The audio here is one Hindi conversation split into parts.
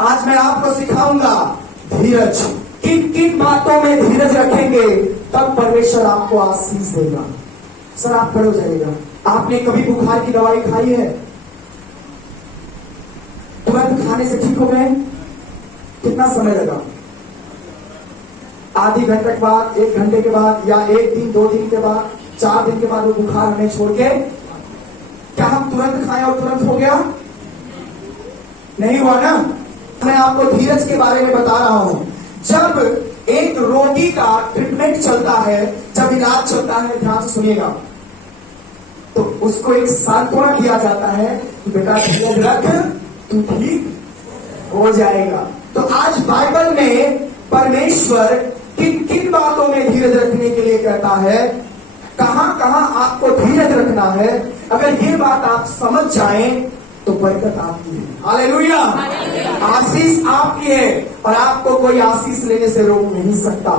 आज मैं आपको सिखाऊंगा धीरज। किन किन बातों में धीरज रखेंगे तब परमेश्वर आपको आशीष देगा। सर आप खड़े हो जाइएगा। आपने कभी बुखार की दवाई खाई है? तुरंत खाने से ठीक हो गए? कितना समय लगा? आधी घंटे के बाद, 1 घंटे के बाद, या 1 दिन 2 दिन के बाद, 4 दिन के बाद वो बुखार हमें छोड़ के? क्या हम तुरंत खाए और तुरंत हो गया? नहीं हुआ ना। मैं आपको धीरज के बारे में बता रहा हूं। जब एक रोगी का ट्रीटमेंट चलता है, जब इलाज चलता है, ध्यान से सुनिएगा, तो उसको एक सांत्वना किया जाता है कि बेटा धीरज रख, तू ठीक हो जाएगा। तो आज बाइबल में परमेश्वर किन किन बातों में धीरज रखने के लिए कहता है, कहां कहां आपको धीरज रखना है, अगर ये बात आप समझ जाएं तो बरकत आपकी है। हालेलुया। आशीष आपकी है और आपको कोई आशीष लेने से रोक नहीं सकता।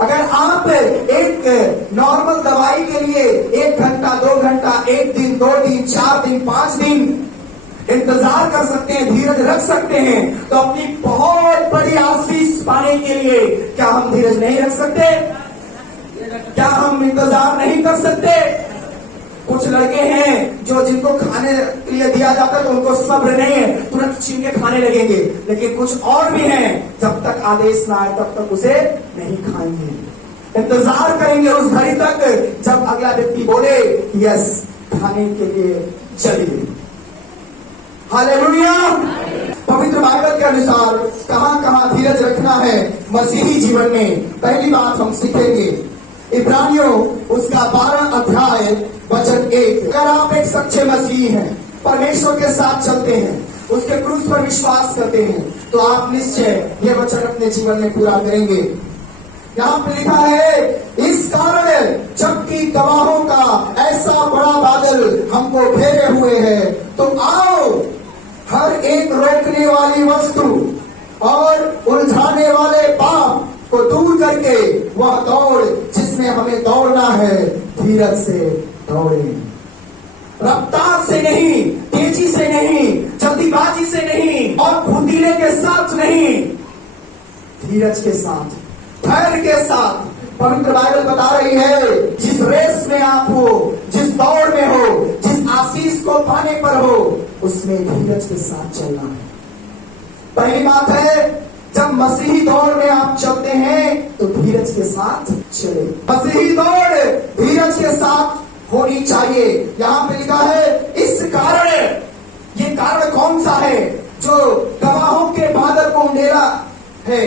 अगर आप एक नॉर्मल दवाई के लिए 1 घंटा 2 घंटा, 1 दिन 2 दिन 4 दिन 5 दिन इंतजार कर सकते हैं, धीरज रख सकते हैं, तो अपनी बहुत बड़ी आशीष पाने के लिए क्या हम धीरज नहीं रख सकते? क्या हम इंतजार नहीं कर सकते? कुछ लड़के हैं जो जिनको खाने के लिए दिया जाता है तो उनको सब्र नहीं है, तुरंत छीन के खाने लगेंगे। लेकिन कुछ और भी हैं, जब तक आदेश ना आए तब तक उसे नहीं खाएंगे, इंतजार करेंगे उस घड़ी तक जब अगला व्यक्ति बोले यस खाने के लिए चलिए। हालेलुया। पवित्र बाइबल के अनुसार कहां कहां धीरज रखना है मसीही जीवन में, पहली बात हम सीखेंगे इब्रानियों उसका 12 अध्याय वचन 1। अगर आप एक सच्चे मसीही हैं, परमेश्वर के साथ चलते हैं, उसके क्रूस पर विश्वास करते हैं, तो आप निश्चय ये वचन अपने जीवन में पूरा करेंगे। यहाँ पे लिखा है, इस कारण जबकि गवाहों का ऐसा बड़ा बादल हमको घेरे हुए है, तो आओ हर एक रोकने वाली वस्तु और उलझाने वाले पाप को दूर करके वह दौड़ जिसमें हमें दौड़ना है, धीरज से दौड़े। रफ्तार से नहीं, तेजी से नहीं, जल्दीबाजी से नहीं और फुर्तीले के साथ नहीं, धीरज के साथ, धैर्य के साथ। पवित्र बाइबल बता रही है, जिस रेस में आप हो, जिस दौड़ में हो, जिस आशीष को पाने पर हो, उसमें धीरज के साथ चलना है। पहली बात है, जब मसीही दौड़ में आप चलते हैं तो धीरज के साथ चले। मसीही दौड़ धीरज के साथ होनी चाहिए। यहाँ पे लिखा है, इस कारण, ये कारण कौन सा है? जो गवाहों के बादल को उंडेला है।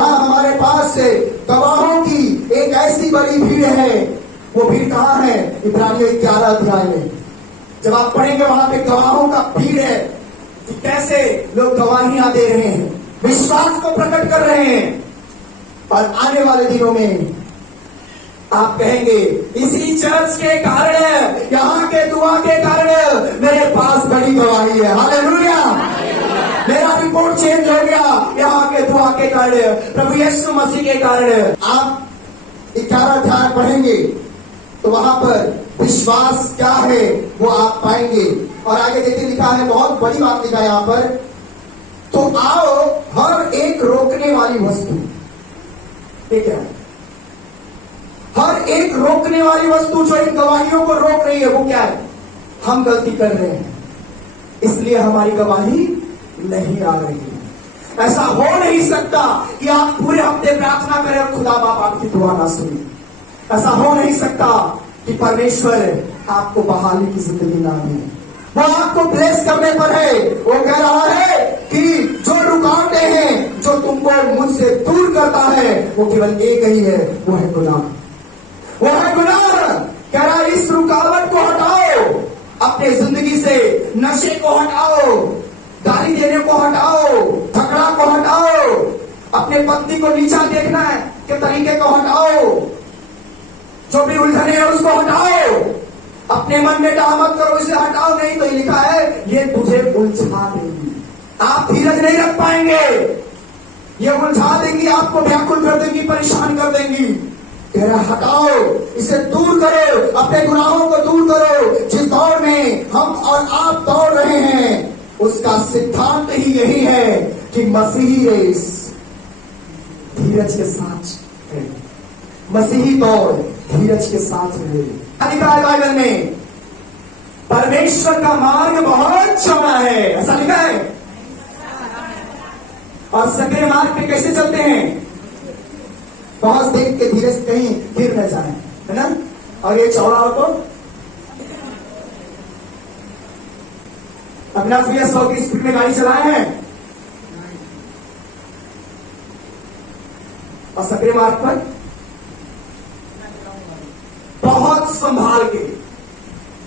हमारे पास गवाहों की एक ऐसी बड़ी भीड़ है। वो भीड़ कहाँ है? इब्रानियों 11 अध्याय में जब आप पढ़ेंगे वहां पे गवाहों का भीड़ है कि कैसे लोग गवाहियां दे रहे हैं, विश्वास को प्रकट कर रहे हैं। और आने वाले दिनों में आप कहेंगे, इसी चर्च के कारण, यहाँ के दुआ के कारण मेरे पास बड़ी गवाही है। हालेलुया। मेरा रिपोर्ट चेंज हो गया यहाँ के दुआ के कारण, प्रभु यीशु मसीह के कारण। आप 11 अध्याय पढ़ेंगे तो वहां पर विश्वास क्या है वो आप पाएंगे। और आगे देखिए लिखा है, बहुत बड़ी बात लिखा है यहाँ पर, तो आओ हर एक रोकने वाली वस्तु। ये क्या है? हर एक रोकने वाली वस्तु जो इन गवाहियों को रोक रही है वो क्या है? हम गलती कर रहे हैं, इसलिए हमारी गवाही नहीं आ रही है। ऐसा हो नहीं सकता कि आप पूरे हफ्ते प्रार्थना करें और खुदा बाप आपकी दुआ ना सुने। ऐसा हो नहीं सकता कि परमेश्वर आपको बहाली की जिंदगी ना दे। वो आपको ब्लेस करने पर है। वो कह रहा है कि जो रुकावटें हैं, जो तुमको मुझसे दूर करता है, वो केवल एक ही है, वो है गुनाह। वो है गुनाह। कह रहा है, इस रुकावट को हटाओ अपने जिंदगी से। नशे को हटाओ, गाली देने को हटाओ, झगड़ा को हटाओ, अपने पत्नी को नीचा देखना है के तरीके को हटाओ, जो भी उलझने हैं उसको हटाओ, अपने मन में डाह मत करो, इसे हटाओ। नहीं तो लिखा है, ये तुझे उलझा देगी। आप धीरज नहीं रख पाएंगे, ये उलझा देंगी, आपको व्याकुल कर देंगी, परेशान कर देंगी। कह रहा हटाओ, इसे दूर करो, अपने गुनाहों को दूर करो। जिस दौड़ में हम और आप दौड़ रहे हैं उसका सिद्धांत ही यही है कि मसीही रेस धीरज के साथ है, मसीही दौड़ धीरज के साथ है। लिखा है बाइबल में, परमेश्वर का मार्ग बहुत चौड़ा है, ऐसा लिखा है। और सकरे मार्ग पे कैसे चलते हैं? बहुत देख के धीरज कहीं गिर न जाए, है ना। और ये चौड़ा हो तो अविनाश भैया 100 की स्पीड में गाड़ी चलाए हैं और सकरे मार्ग पर बहुत संभाल के,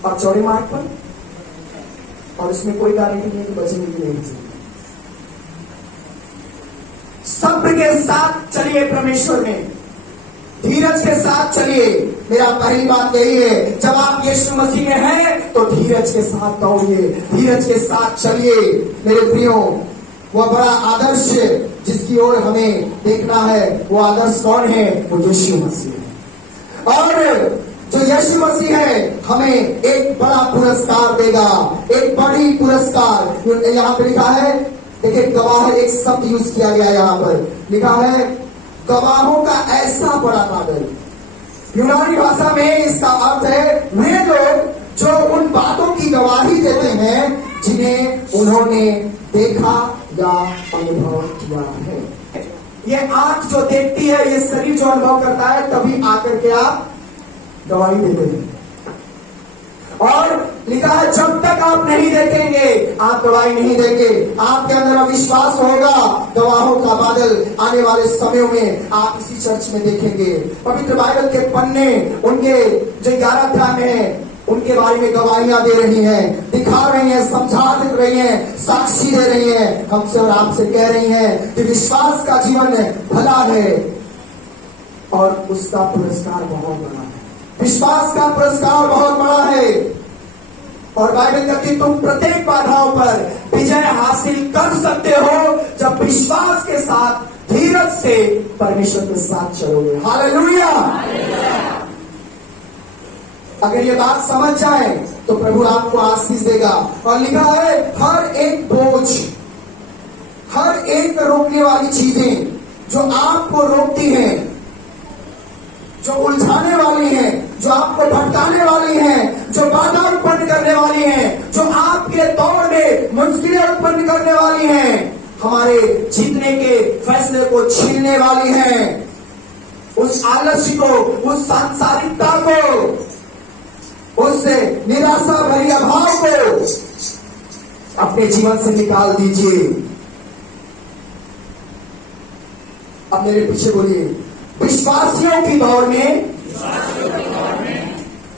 और चौड़े मार्ग पर, और उसमें कोई गारंटी नहीं कि बचेंगे कि नहीं बचेंगे। सब्र के साथ चलिए परमेश्वर में, धीरज के साथ चलिए। मेरा पहली बात यही है, जब आप यीशु मसीह में हैं तो धीरज के साथ दौड़िए, धीरज के साथ चलिए। मेरे प्रियो, वह बड़ा आदर्श जिसकी ओर हमें देखना है, वो आदर्श कौन है? वो यीशु मसीह है। और जो यीशु मसीह है हमें एक बड़ा पुरस्कार देगा, एक बड़ी पुरस्कार। यहां पे लिखा है, देखिए गवाह, एक शब्द यूज किया गया यहां पर, लिखा है गवाहों का ऐसा बड़ा बादल। यूनानी भाषा में इसका अर्थ है वे लोग जो उन बातों की गवाही देते हैं जिन्हें उन्होंने देखा या अनुभव किया है। ये आंख जो देखती है, ये शरीर जो अनुभव करता है, तभी आकर के आप गवाही देते हैं। और लिखा है जब तक आप नहीं देखेंगे आप गवाही नहीं देंगे। आपके अंदर अविश्वास होगा, गवाहों का बादल आने वाले समयों में आप इसी चर्च में देखेंगे। पवित्र बाइबल के पन्ने उनके जो 11 अध्याय में है, उनके बारे में गवाहियां दे रही हैं, दिखा रही हैं, समझा दे रही हैं, साक्षी दे रही हैं, हमसे और आपसे कह रही हैं कि विश्वास का जीवन भला है और उसका पुरस्कार बहुत बड़ा है। विश्वास का पुरस्कार बहुत बड़ा है। और बाइबल कहती तुम प्रत्येक बाधाओं पर विजय हासिल कर सकते हो जब विश्वास के साथ, धीरज से परमेश्वर के साथ चलोगे। हालेलुया। अगर ये बात समझ जाए तो प्रभु आपको आशीष देगा। और लिखा है हर एक बोझ, हर एक रोकने वाली चीजें जो आपको रोकती हैं, जो उलझाने वाली हैं, जो आपको भटकाने वाली हैं, जो बाधा उत्पन्न करने वाली हैं, जो आपके दौर में मुश्किलें उत्पन्न करने वाली हैं, हमारे जीतने के फैसले को छीनने वाली हैं, उस आलस्य को, उस सांसारिकता को, उस निराशा भरी अभाव को अपने जीवन से निकाल दीजिए। अब मेरे पीछे बोलिए, विश्वासियों की दौड़ में,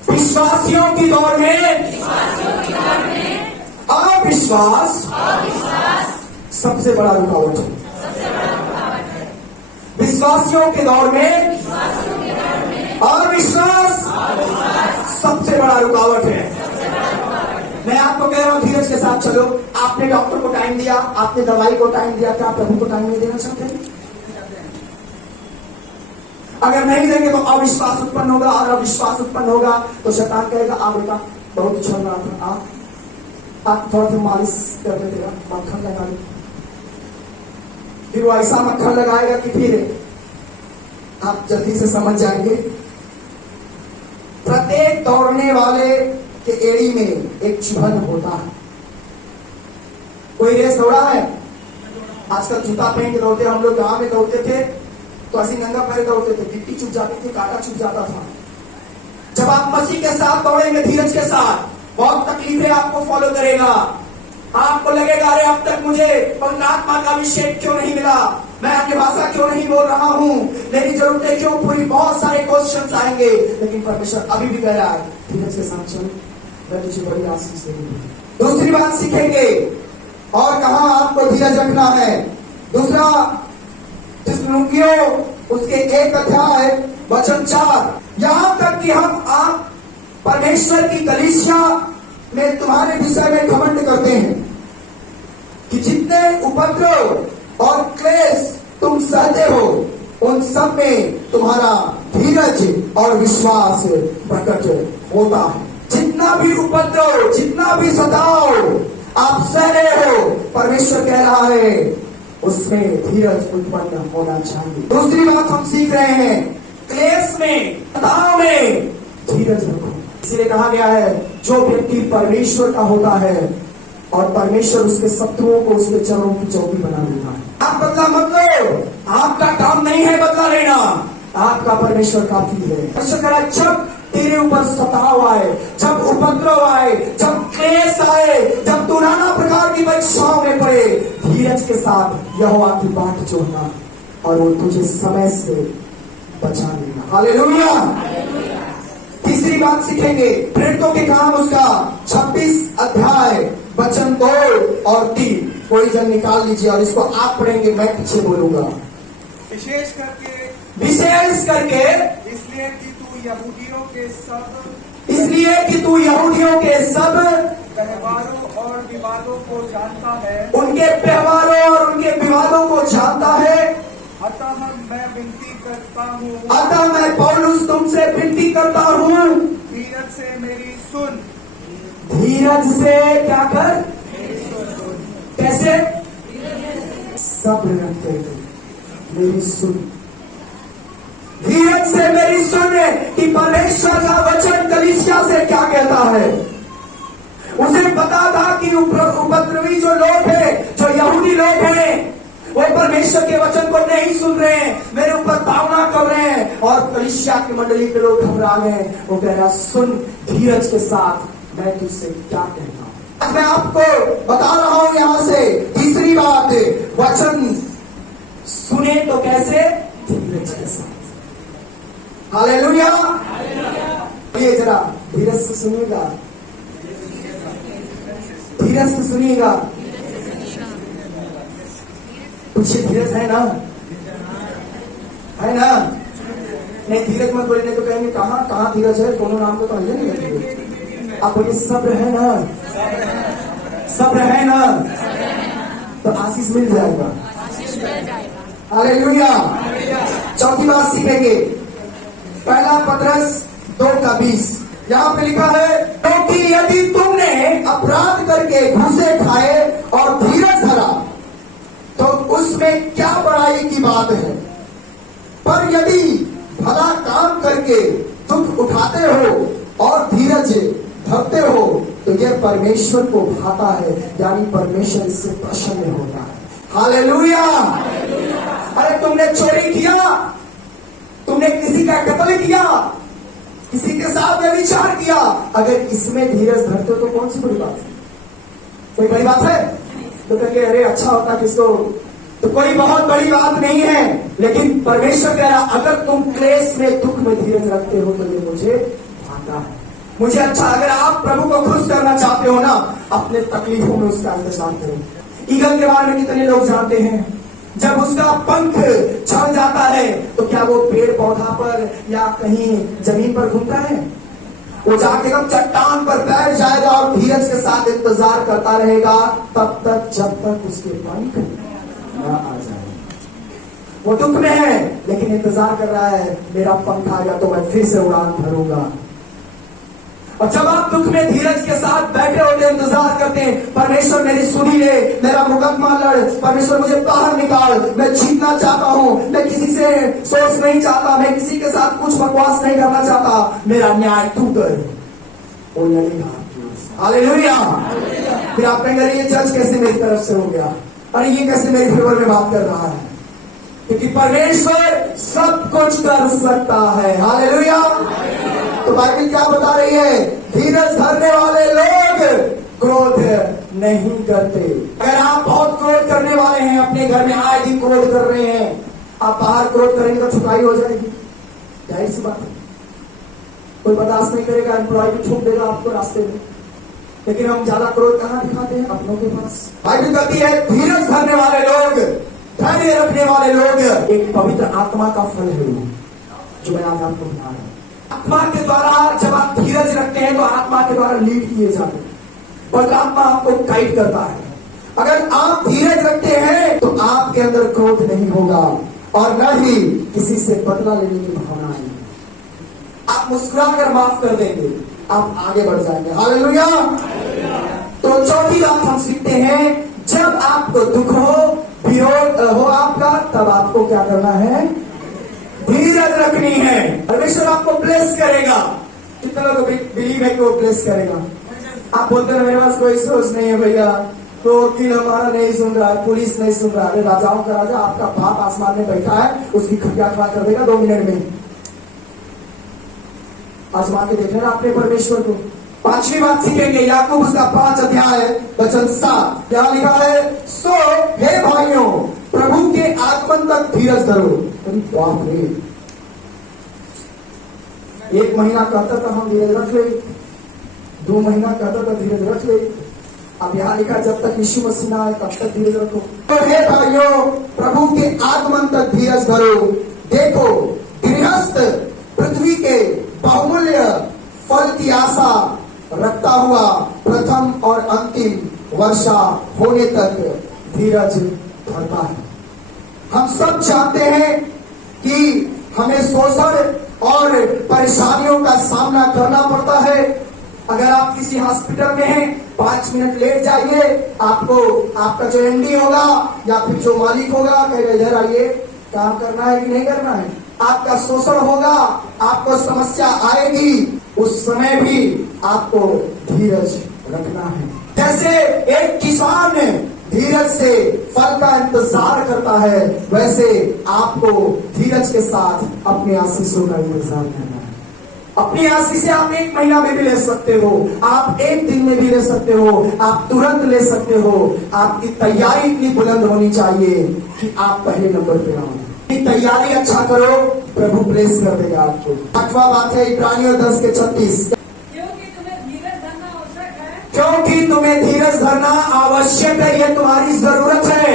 विश्वासियों की दौड़ में अविश्वास सबसे बड़ा रुकावट है। विश्वासियों के दौर में अविश्वास सबसे बड़ा रुकावट है। मैं आपको कह रहा हूं धीरज के साथ चलो। आपने डॉक्टर को टाइम दिया, आपने दवाई को टाइम दिया, क्या प्रभु को टाइम नहीं देना चाहते हैं? अगर नहीं देंगे तो अविश्वास उत्पन्न होगा, और अविश्वास उत्पन्न होगा तो शैतान कहेगा आ बेटा बहुत चल रहा था, आप थोड़ा सा मालिश कर देगा, मक्खन लगा दे। फिर वो ऐसा मक्खन लगाएगा कि फिर आप जल्दी से समझ जाएंगे। प्रत्येक दौड़ने वाले के एड़ी में एक चुभन होता है। कोई रेस दौड़ा है? आजकल जूता पहन के दौड़ते, हम लोग गांव में दौड़ते थे तो ऐसी नंगा पैर दौड़ते थे, गिट्टी चुभ जाती थी, कांटा चुभ जाता था। जब आप मसीह के साथ दौड़ेंगे, धीरज के साथ, बहुत तकलीफें आपको फॉलो करेगा। आपको लगेगा अरे अब तक मुझे पवित्र आत्मा का अभिषेक क्यों नहीं मिला, मैं अपनी भाषा क्यों नहीं बोल रहा हूं, मेरी जरूरतें क्यों पूरी, बहुत सारे क्वेश्चंस आएंगे। लेकिन परमेश्वर अभी भी कह रहा है धीरज के साथ चलो, मैं तुझे बड़ी आशीष दूंगा। दूसरी बात सीखेंगे, और कहां आपको धीरज रखना है। दूसरा थिस्सलुनीकियों उसके 1 अध्याय वचन 4, यहां तक कि हम आप परमेश्वर की कलीसिया में तुम्हारे विषय में घमंड करते हैं कि जितने उपद्रव और क्लेश तुम सहते हो उन सब में तुम्हारा धीरज और विश्वास प्रकट होता है। जितना भी उपद्रव, जितना भी सताव आप सह रहे हो, परमेश्वर कह रहा है उसमें धीरज उत्पन्न होना चाहिए। दूसरी बात हम सीख रहे हैं, क्लेश में, तनाव में धीरज रखो। इसलिए कहा गया है, जो व्यक्ति परमेश्वर का होता है और परमेश्वर उसके शत्रुओं को उसके चरणों की चौकी बना देता है। आप बदला मत लो, आपका काम नहीं है बदला लेना, आपका परमेश्वर काफी है। जब तेरे ऊपर सताव आए, जब उपद्रव आए, जब क्लेश आए, जब तू नाना प्रकार की परीक्षाओं में पड़े, धीरज के साथ यहोवा की बाट जोड़ना और वो तुझे समय से बचा लेना। हालेलुया। तीसरी बात सीखेंगे, प्रेरितों के काम उसका 26 अध्याय वचन 2 और 3। कोई जन निकाल लीजिए और इसको आप पढ़ेंगे, मैं पीछे बोलूंगा। विशेष करके इसलिए कि तू यहूदियों के सब व्यवहारों और विवादों को जानता है, उनके व्यवहारों और उनके विवादों को जानता है। अतः मैं विनती करता हूँ, अतः मैं पौलुस तुमसे विनती करता हूँ, धीरज से मेरी सुन। धीरज से क्या कर, कैसे सब्र रखते हुए मेरी सुन। धीरज से मेरी सुन कि परमेश्वर का वचन कलीसिया से क्या कहता है। उसे पता था कि उपद्रवी जो लोग हैं, जो यहूदी लोग हैं, वो परमेश्वर के वचन को नहीं सुन रहे हैं, मेरे ऊपर भावना कर रहे हैं और कलीसिया की मंडली के लोग घबरा गए। वो कह रहा, सुन धीरज के साथ मैं तुझसे क्या कहता हूं। आज मैं आपको बता रहा हूं यहां से तीसरी बात, वचन सुने तो कैसे, धीरज के साथ। हालेलुया। ये जरा धीरज से सुनिएगा, धीरज से सुनिएगा। कुछ धीरज है ना, है ना? नहीं धीरज मत बोले, नहीं तो कहेंगे कहाँ धीरज है, दोनों नाम तो कहिए नहीं। आप बोलिए सब्र है ना, सब्र है ना, तो आशीष मिल जाएगा। हालेलुया। चौथी बात सीखेंगे, पहला पतरस 2:20। यहाँ पे लिखा है, क्योंकि यदि तुमने अपराध करके घूसे खाए और धीरज धरा तो उसमें क्या बड़ाई की बात है, पर यदि भला काम करके दुख उठाते हो और धीरज धरते हो तो यह परमेश्वर को भाता है, यानी परमेश्वर इससे प्रसन्न होता है। हालेलुया। अरे तुमने चोरी किया, तुमने किसी का कत्ल किया, किसी के साथ व्यभिचार किया, अगर इसमें धीरज धरते हो तो कौन सी बड़ी बात है? कोई बड़ी बात है? तो कहेंगे अरे अच्छा होता किसको, तो कोई बहुत बड़ी बात नहीं है। लेकिन परमेश्वर कह रहा, अगर तुम क्लेश में, दुख में धीरज रखते हो तो ये मुझे भाता है, मुझे अच्छा। अगर आप प्रभु को खुश करना चाहते हो ना, अपने तकलीफों में उसका इंतजार करो। ईगल के बारे में कितने लोग जानते हैं, जब उसका पंख झड़ जाता है तो क्या वो पेड़ पौधा पर या कहीं जमीन पर घूमता है? वो जाके एकदम चट्टान पर बैठ जाएगा और धीरज के साथ इंतजार करता रहेगा तब तक जब तक उसके पंख न आ जाए। वो दुख में है लेकिन इंतजार कर रहा है, मेरा पंख आ गया तो मैं फिर से उड़ान भरूंगा। और जब आप दुख में धीरज के साथ बैठे होते, इंतजार करते हैं, परमेश्वर मेरी सुनी ले, मेरा मुकदमा लड़, परमेश्वर मुझे बाहर निकाल, मैं जीतना चाहता हूं, मैं किसी से सोच नहीं चाहता, मैं किसी के साथ कुछ बकवास नहीं करना चाहता, मेरा न्याय तू कर, वो लड़ेगा। हालेलुया। फिर आप कहेंगे ये जज कैसे मेरी तरफ से हो गया, अरे ये कैसे मेरे फेवर में बात कर रहा है, क्योंकि परमेश्वर सब कुछ कर सकता है। हालेलुया। तो बाइबल क्या बता रही है, धीरज धरने वाले लोग क्रोध नहीं करते। अगर आप बहुत क्रोध करने वाले हैं, अपने घर में आए दिन क्रोध कर रहे हैं, आप बाहर क्रोध करेंगे तो छुटाई हो जाएगी, जाहिर सी बात है। कोई बर्दाश्त नहीं करेगा, एम्प्लॉय भी ठोक देगा आपको रास्ते में। लेकिन हम ज्यादा क्रोध कहाँ दिखाते हैं? अपनों के पास। बाइबल कहती है धीरज धरने वाले लोग, धैर्य रखने वाले लोग एक पवित्र आत्मा का फल है, जो मैं आज आपको बता रहा हूं। आत्मा के द्वारा जब आप धीरज रखते हैं तो आत्मा के द्वारा लीड किए जाते हैं, और आत्मा आपको गाइड करता है। अगर आप धीरज रखते हैं तो आपके अंदर क्रोध नहीं होगा और न ही किसी से बदला लेने की भावना आएगी। आप मुस्कुराकर माफ कर देंगे, आप आगे बढ़ जाएंगे। हालेलुया। तो चौथी बात हम सीखते हैं, जब आपको दुख हो विरोध हो आपका, तब आपको क्या करना है? धीरज रखनी है। परमेश्वर आपको ब्लेस करेगा। कितने लोग बिलीव है कि वो ब्लेस करेगा? आप बोलते हैं मेरे पास कोई सोच नहीं है भैया, तो वकील हमारा नहीं सुन रहा है, पुलिस नहीं सुन रहा है। राजाओं का राजा आपका बाप आसमान में बैठा है, उसकी खटिया खड़ा कर देगा 2 मिनट में। आजमा के देख लेना अपने परमेश्वर को। 5वीं बात सीखेंगे, याकूब उसका 5 अध्याय वचन 7। क्या लिखा है? सो हे भाइयों, प्रभु के आगमन तक धीरज धरो। अरे बाप रे, 1 महीना कहता था हम धीरज रख ले, 2 महीना कहता था धीरज रख ले। अब यहाँ लिखा जब तक यीशु मसीह ना आए तब तक धीरज रखो। तो हे भाइयों, प्रभु के आगमन तक धीरज धरो। देखो, गृहस्थ पृथ्वी के बहुमूल्य फल की आशा रखता हुआ प्रथम और अंतिम वर्षा होने तक धीरज धरता है। हम सब चाहते हैं कि हमें शोषण और परेशानियों का सामना करना पड़ता है। अगर आप किसी हॉस्पिटल में हैं, 5 मिनट लेट जाइए, आपको आपका जो एमडी होगा या फिर जो मालिक होगा कहेगा इधर आइए, काम करना है कि नहीं करना है। आपका शोषण होगा, आपको समस्या आएगी, उस समय भी आपको धीरज रखना है। जैसे एक किसान धीरज से फल का इंतजार करता है, वैसे आपको धीरज के साथ अपने आशीषों का इंतजार करना है। अपनी आशीष आप 1 महीना में भी ले सकते हो, आप 1 दिन में भी ले सकते हो, आप तुरंत ले सकते हो। आपकी तैयारी इतनी बुलंद होनी चाहिए कि आप पहले नंबर पे आओ। तैयारी अच्छा करो, प्रभु ब्लेस कर देगा आपको। 8वां बात है इब्रानियों 10:36। क्योंकि तुम्हें धीरज धरना आवश्यक है। क्योंकि तुम्हें धीरज धरना आवश्यक है, ये तुम्हारी जरूरत है।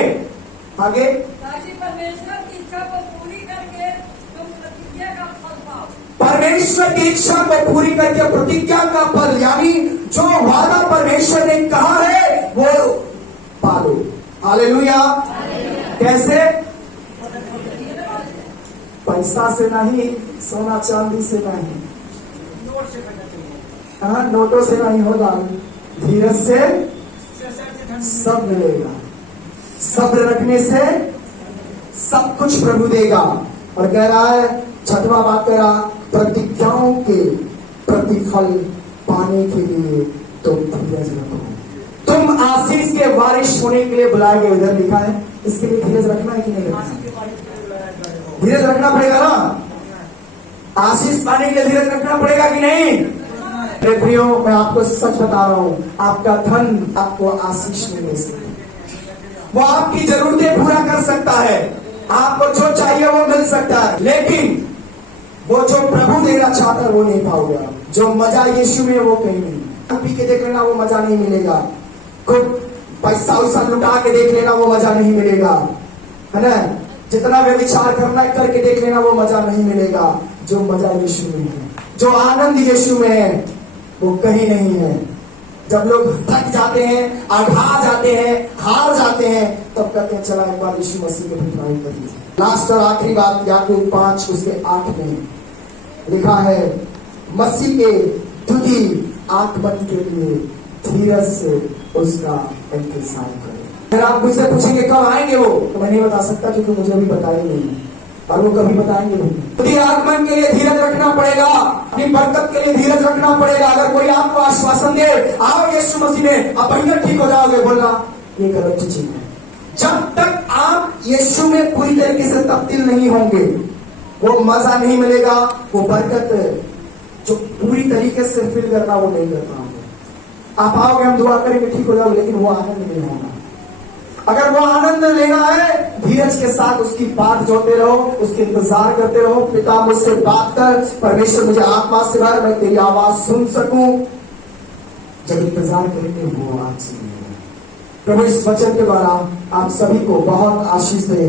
आगे, ताकि परमेश्वर की इच्छा को पूरी करके तुम प्रतिज्ञा का फल पाओ। परमेश्वर की इच्छा को पूरी करके प्रतिज्ञा का फल, यानी जो वादा परमेश्वर ने कहा है वो पालो। हालेलुया। कैसे? पैसा से नहीं, सोना चांदी से नहीं, हाँ, नोटों से नहीं होगा, धीरज से सब मिलेगा। सब्र रखने से सब कुछ प्रभु देगा। और कह रहा है 6वां बात कह रहा, प्रतिज्ञाओं के प्रतिफल पाने के लिए तुम धीरज रखो। तुम आशीष के वारिश होने के लिए बुलाए गए, इधर लिखा है। इसके लिए धीरज रखना है कि नहीं रखना? धीरज रखना पड़ेगा ना। आशीष पाने के लिए धीरज रखना पड़ेगा कि नहीं? मेरे प्रियो, मैं आपको सच बता रहा हूं, आपका धन आपको आशीष में ले सकता है। वो आपकी जरूरतें पूरा कर सकता है, आपको जो चाहिए वो मिल सकता है, लेकिन वो जो प्रभु देना चाहता है वो नहीं पाओगे आप। जो मजा यीशु में वो कहीं नहीं। पी के देख लेना वो मजा नहीं मिलेगा, खुद पैसा वैसा लुटा के देख लेना वो मजा नहीं मिलेगा, है ना। जितना व्यभिचार करना है करके देख लेना वो मजा नहीं मिलेगा। जो मजा यीशु में है, जो आनंद यीशु में है, वो कहीं नहीं है। जब लोग थक जाते हैं, आघा जाते हैं, हार जाते हैं, तब कहते हैं चला एक बार यीशु मसीह के भी ट्राई कर लीजिए। लास्ट और आखिरी बात याकूब 5 उसके 8 में लिखा है, मसीह के तुझी आगमन के लिए धीरज से उसका इंतजार करें। अगर आप मुझसे पूछेंगे कब आएंगे वो, तो मैं नहीं बता सकता क्योंकि मुझे अभी पता ही नहीं है, और वो कभी बताएंगे नहीं। खुद आगमन के लिए धीरज रखना पड़ेगा, अपनी बरकत के लिए धीरज रखना पड़ेगा। अगर कोई आपको आश्वासन दे आओ यीशु मसीह में, आप बढ़िया ठीक हो जाओगे, बोलना ये गलत चीज है। जब तक आप यीशु में पूरी तरीके से तब्दील नहीं होंगे, वो मजा नहीं मिलेगा, वो बरकत जो पूरी तरीके से फील करना वो नहीं कर पाओगे। आप आओगे, हम दुआ करेंगे ठीक हो जाओगे, लेकिन वो आनंद नहीं होगा। अगर वो आनंद लेना है, धीरज के साथ उसकी बात जोड़ते रहो, उसके इंतजार करते रहो। पिता मुझसे बात कर, परमेश्वर मुझे आत्मा से भर, मैं तेरी आवाज सुन सकूं। जब इंतजार करेंगे वो आज सुनिएगा। प्रभु इस वचन के द्वारा आप सभी को बहुत आशीष दे।